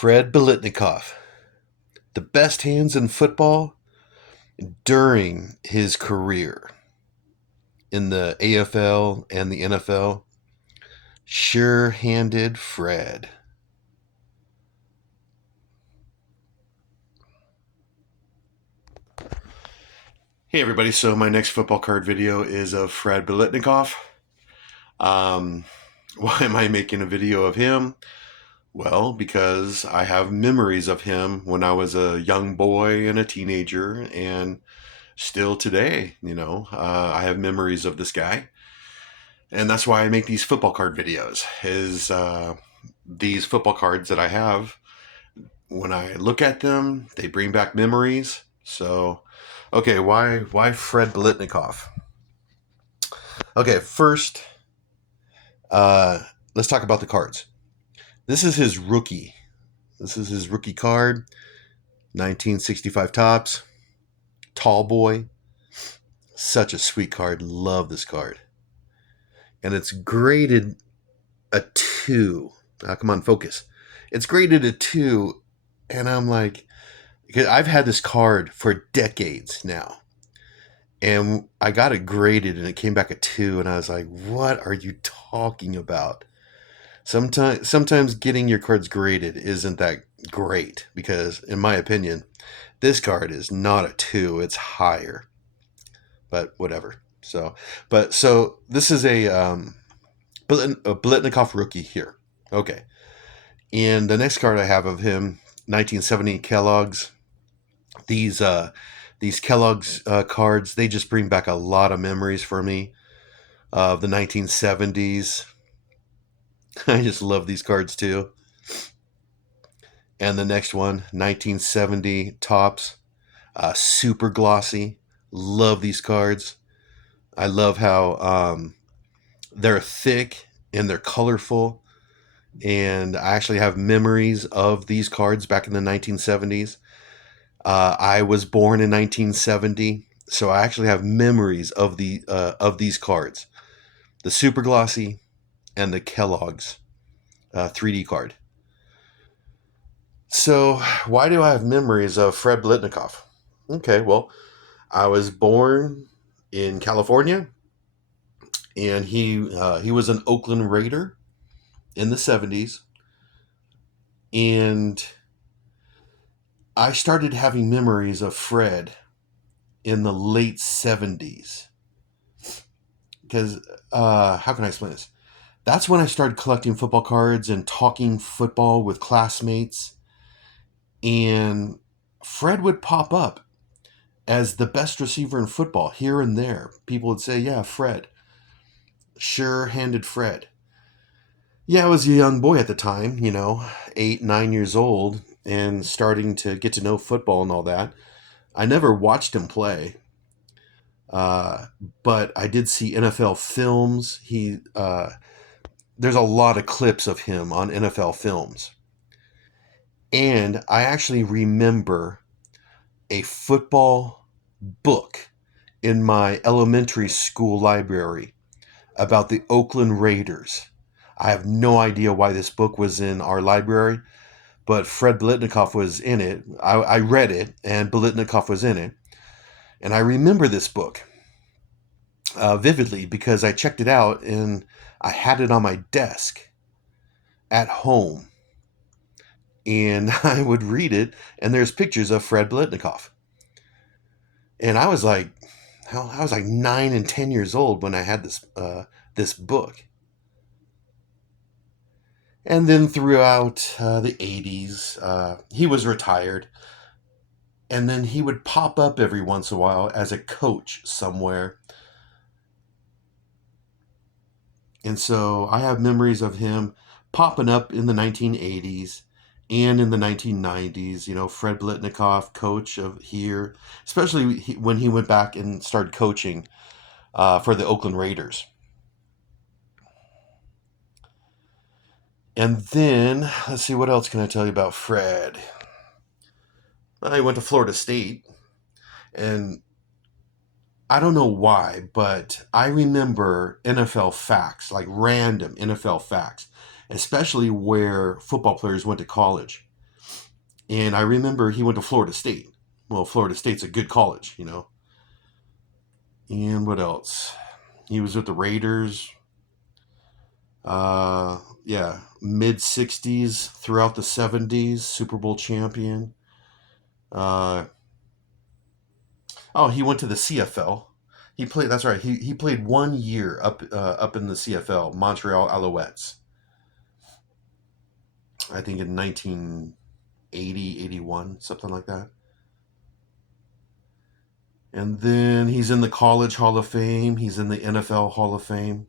Fred Biletnikoff, the best hands in football during his career in the AFL and the NFL. Sure-handed Fred. Hey everybody, so my next football card video is of Fred Biletnikoff. Um, why am I making a video of him? Well, because I have memories of him when I was a young boy and a teenager, and still today, I have memories of this guy. And that's why I make these football card videos, is these football cards that I have, when I look at them, they bring back memories. So, okay, why Fred Biletnikoff? Okay, first, let's talk about the cards. This is his rookie. This is his rookie card, 1965 tops, tall boy. Such a sweet card. Love this card. And it's graded a 2. Come on, focus. It's graded a 2, and I'm like, because I've had this card for decades now, and I got it graded, and it came back a 2, and I was like, what are you talking about? Sometimes getting your cards graded isn't that great, because in my opinion, this card is not a 2, it's higher. But whatever. So this is a Biletnikoff rookie here. Okay. And the next card I have of him, 1970 Kellogg's. These Kellogg's cards, they just bring back a lot of memories for me of the 1970s. I just love these cards too. And the next one, 1970 Topps, super glossy. Love these cards. I love how they're thick and they're colorful. And I actually have memories of these cards back in the 1970s. I was born in 1970, so I actually have memories of these cards, the super glossy and the Kellogg's 3D card. So why do I have memories of Fred Biletnikoff? Okay, well, I was born in California, and he was an Oakland Raider in the 70s, and I started having memories of Fred in the late 70s. Because, how can I explain this? That's when I started collecting football cards and talking football with classmates, and Fred would pop up as the best receiver in football here and there. People would say, yeah, Fred. Sure-handed Fred. Yeah, I was a young boy at the time, 8, 9 years old, and starting to get to know football and all that. I never watched him play, but I did see NFL films. There's a lot of clips of him on NFL films. And I actually remember a football book in my elementary school library about the Oakland Raiders. I have no idea why this book was in our library, but Fred Biletnikoff was in it. I read it, and Biletnikoff was in it. And I remember this book vividly because I checked it out, and I had it on my desk at home. And I would read it, and there's pictures of Fred Biletnikoff. And I was like 9 and 10 years old when I had this book. And then throughout the 80s, he was retired. And then he would pop up every once in a while as a coach somewhere. And so I have memories of him popping up in the 1980s and in the 1990s. Fred Biletnikoff, coach of here, especially when he went back and started coaching for the Oakland Raiders. And then, let's see, what else can I tell you about Fred? I went to Florida State, and I don't know why, but I remember NFL facts, like random NFL facts, especially where football players went to college. And I remember he went to Florida State. Well, Florida State's a good college, you know. And what else? He was with the Raiders. Yeah, mid 60s throughout the 70s, Super Bowl champion. Uh, oh, he went to the CFL. He played. That's right. He played 1 year up in the CFL, Montreal Alouettes. I think in 1980, 81, something like that. And then he's in the College Hall of Fame. He's in the NFL Hall of Fame.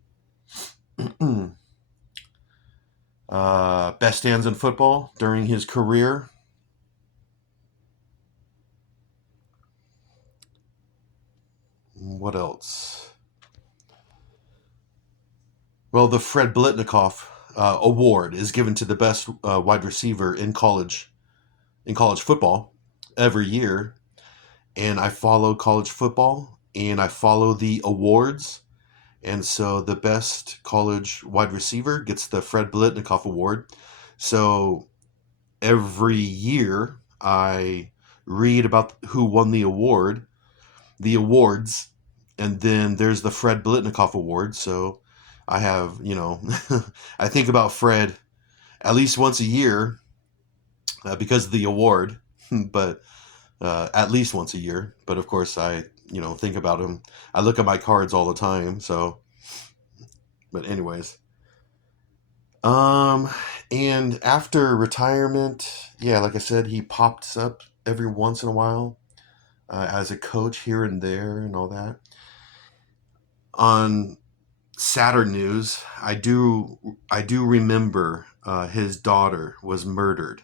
Best stands in football during his career. What else? Well, the Fred Biletnikoff award is given to the best wide receiver in college football every year. And I follow college football and I follow the awards. And so the best college wide receiver gets the Fred Biletnikoff award. So every year I read about who won the awards, and then there's the Fred Biletnikoff award. So I have, I think about Fred at least once a year because of the award, but at least once a year. But of course, I think about him. I look at my cards all the time. So, but anyways, um, and after retirement, yeah, like I said, he pops up every once in a while as a coach here and there and all that. On sadder news, I do remember his daughter was murdered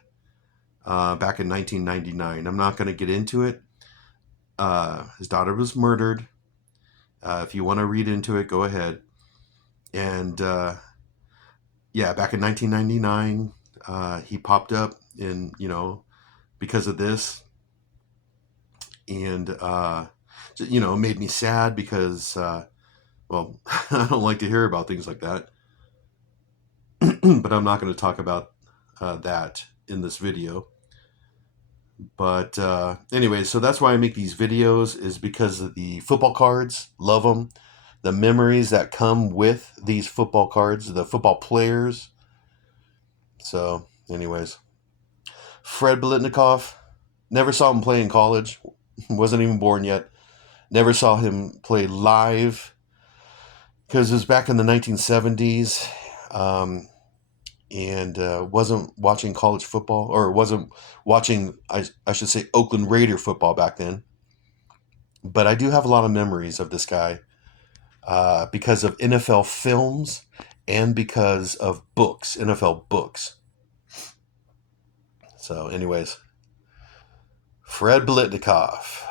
back in 1999. I'm not going to get into it. His daughter was murdered. If you want to read into it, go ahead. And yeah, back in 1999, he popped up in because of this, and it made me sad because well, I don't like to hear about things like that. But I'm not going to talk about that in this video. But anyway, so that's why I make these videos, is because of the football cards. Love them. The memories that come with these football cards, the football players. So, anyways, Fred Biletnikoff, never saw him play in college. Wasn't even born yet. Never saw him play live because it was back in the 1970s. And wasn't watching college football, or wasn't watching, I should say, Oakland Raider football back then. But I do have a lot of memories of this guy because of NFL films and because of books, NFL books. So, anyways, Fred Biletnikoff.